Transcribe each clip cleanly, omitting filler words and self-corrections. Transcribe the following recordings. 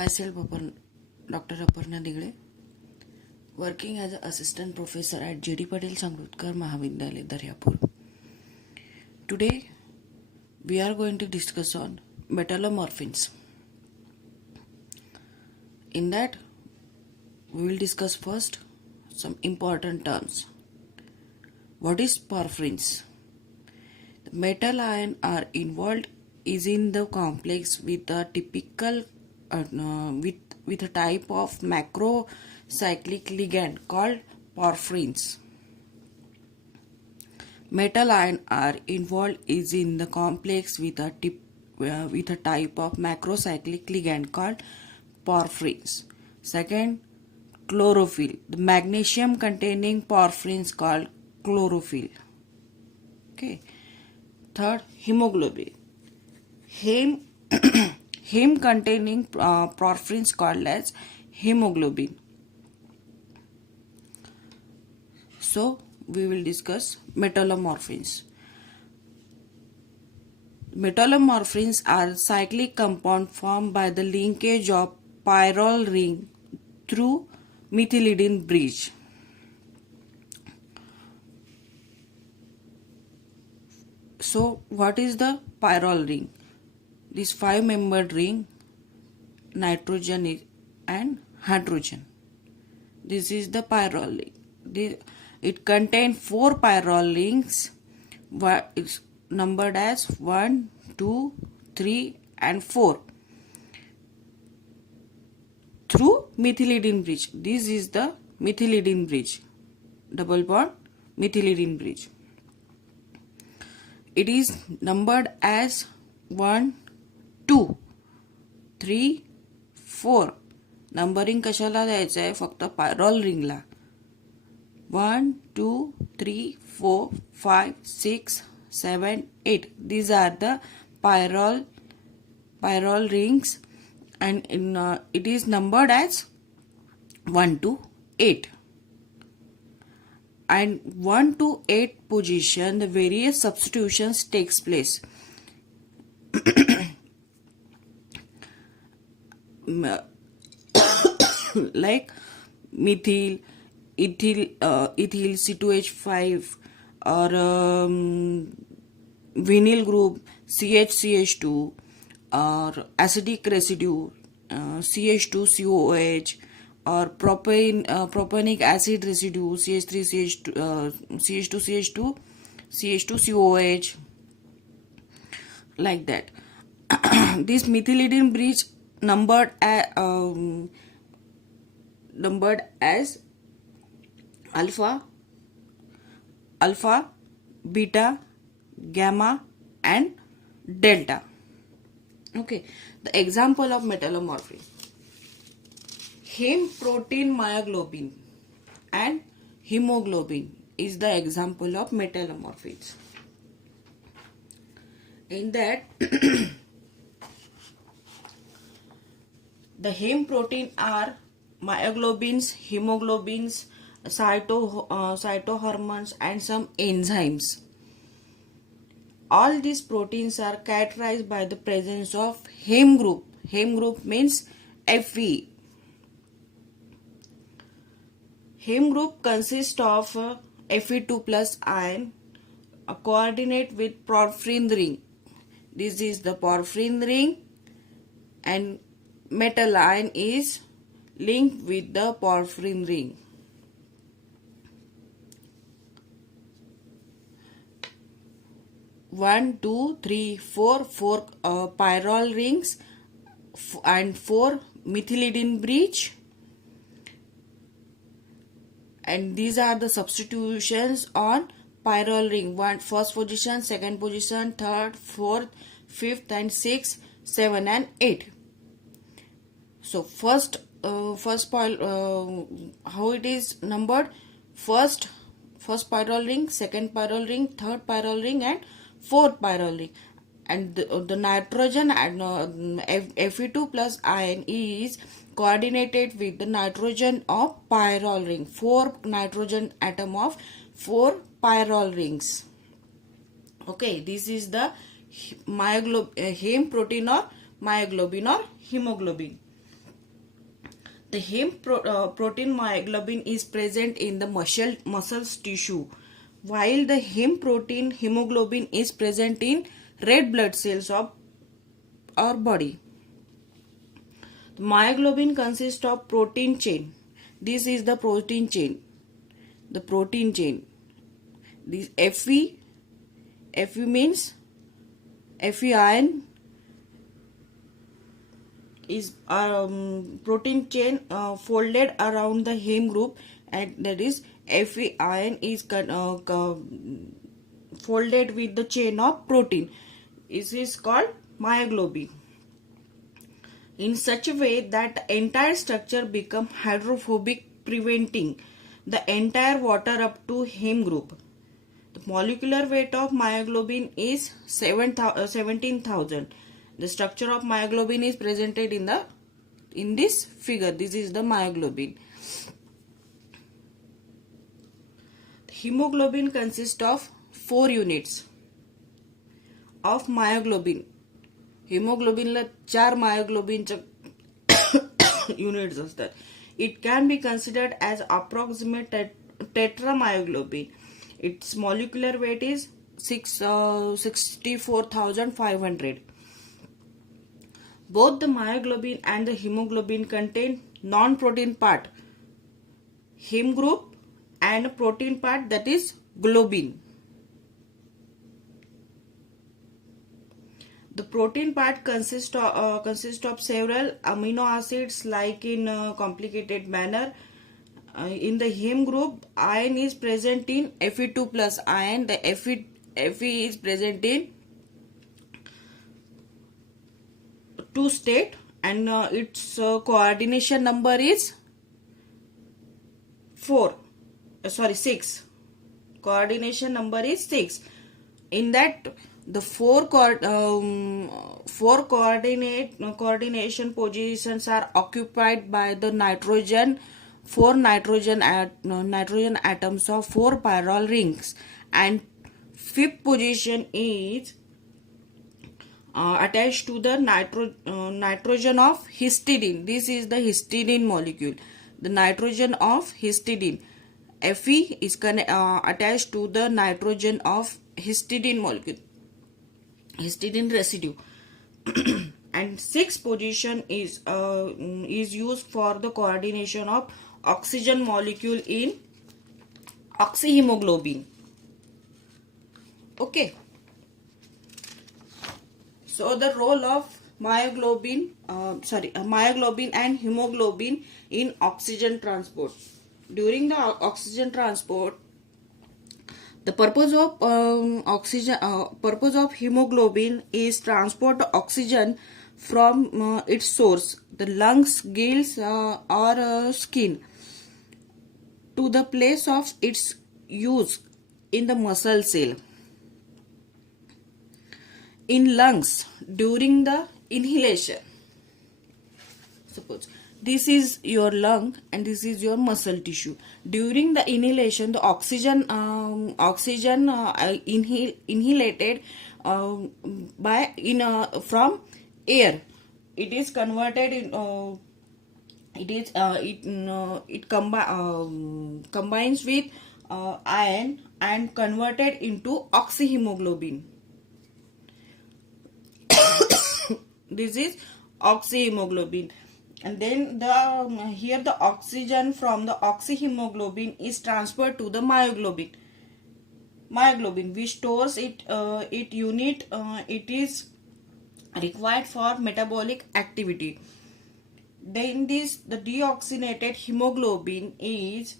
Myself, Dr. Aparna Digde, working as an assistant professor at J.D. Patel Samrutkar Mahavidyalaya, Daryapur. Today, we are going to discuss on metallomorphins. In that, we will discuss first some important terms. What is porphyrins? The metal ion are involved is in the complex with a typical with a type of macrocyclic ligand called porphyrins. Metal ion are involved is in the complex with a type of macrocyclic ligand called porphyrins. Second, chlorophyll. The magnesium containing porphyrins called chlorophyll. Okay. Third, hemoglobin. Heme containing porphyrins called as hemoglobin. So we will discuss metallomorphins. Metallomorphins are cyclic compound formed by the linkage of pyrrole ring through methylidine bridge. So what is the pyrrole ring? This 5-membered ring, nitrogen and hydrogen. This is the pyrrole ring. It contains 4 pyrrole rings. It's numbered as 1, 2, 3 and 4 through methylidine bridge. This is the methylidine bridge, double bond methylidine bridge. It is numbered as 1, 2, 3, 4. Numbering कशाला द्यायचं आहे? फक्त pyrrole रिंगला. 1, 2, 3, 4, 5, 6, 7, 8. These are the pyrrole rings, and it is numbered as 1 to 8. And 1 to 8 position, the various substitutions takes place. Like methyl, ethyl, C2H5, or vinyl group CH2, or acidic residue CH2COOH, or propanic acid residue CH2CH2 CH2COOH, like that. This methylidine bridge numbered as alpha, beta, gamma and delta. Okay, the example of metallomorphin: heme protein myoglobin and hemoglobin is the example of metallomorphins. In that, the heme protein are myoglobins, hemoglobins, cytohormones and some enzymes. All these proteins are characterized by the presence of heme group. Heme group means Fe. Heme group consists of Fe2 plus ion coordinate with porphyrin ring. This is the porphyrin ring, and metal ion is linked with the porphyrin ring. One, two, three, four pyrrole rings and 4 methylidine bridge, and these are the substitutions on pyrrole ring. First position, second position, third, fourth, fifth and 6, 7 and 8. So first how it is numbered: first pyrrole ring, second pyrrole ring, third pyrrole ring and fourth pyrrole ring. And the nitrogen and Fe2 plus ion is coordinated with the nitrogen of pyrrole ring. 4 nitrogen atom of 4 pyrrole rings. Okay, this is the heme protein or myoglobin or hemoglobin. The protein myoglobin is present in the muscles tissue, while the heme protein hemoglobin is present in red blood cells of our body. The myoglobin consists of protein chain. This is the protein chain. The protein chain. This Fe means Fe ion is protein chain folded around the heme group, and that is Fe ion is folded with the chain of protein. This is called myoglobin. In such a way that the entire structure become hydrophobic, preventing the entire water up to heme group. The molecular weight of myoglobin is 17,000. The structure of myoglobin is presented in this figure. This is the myoglobin. The hemoglobin consists of 4 units of myoglobin. हेमोग्लोबिनला 4 मायोग्लोबिनच्या units असतात. It can be considered as approximate tetramyoglobin. It's molecular weight is 64,500. Both the myoglobin and the hemoglobin contain non-protein part, heme group, and protein part, that is globin. The protein part consists of several amino acids like in a complicated manner. In the heme group, iron is present in Fe2 plus ion. The Fe is present in 2 state, and its coordination number is 6. Coordination number is 6. In that, the four coordination positions are occupied by the four nitrogen atoms of 4 pyrrole rings, and fifth position is attached to the nitrogen of histidine. This is the histidine molecule. The nitrogen of histidine, Fe, is attached to the nitrogen of histidine molecule, histidine residue. And sixth position is used for the coordination of oxygen molecule in oxyhemoglobin. Okay. So the role of myoglobin and hemoglobin in oxygen transport. During the oxygen transport, the purpose of hemoglobin is transport oxygen from its source, the lungs, gills, or skin, to the place of its use in the muscle cell. In lungs, during the inhalation, suppose this is your lung and this is your muscle tissue. During the inhalation, the oxygen inhalated from air, it is converted in it combines with iron and converted into oxyhemoglobin. This is oxyhemoglobin. And then here the oxygen from the oxyhemoglobin is transferred to the myoglobin, which stores it unit it is required for metabolic activity. Then the deoxygenated hemoglobin is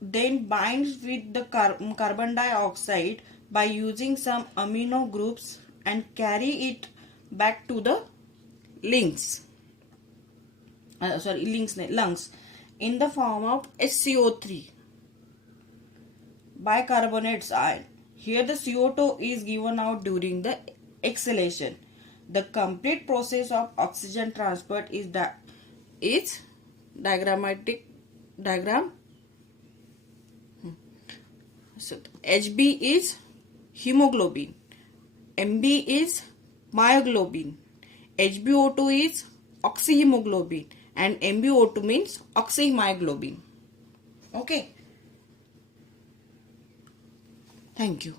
then binds with the carbon dioxide by using some amino groups and carry it back to the lungs in the form of SCO3, bicarbonate ion. Here the CO2 is given out during the exhalation. The complete process of oxygen transport is diagram. So Hb is hemoglobin, Mb is myoglobin, HbO2 is oxyhemoglobin, and MbO2 means oxymyoglobin. Okay. Thank you.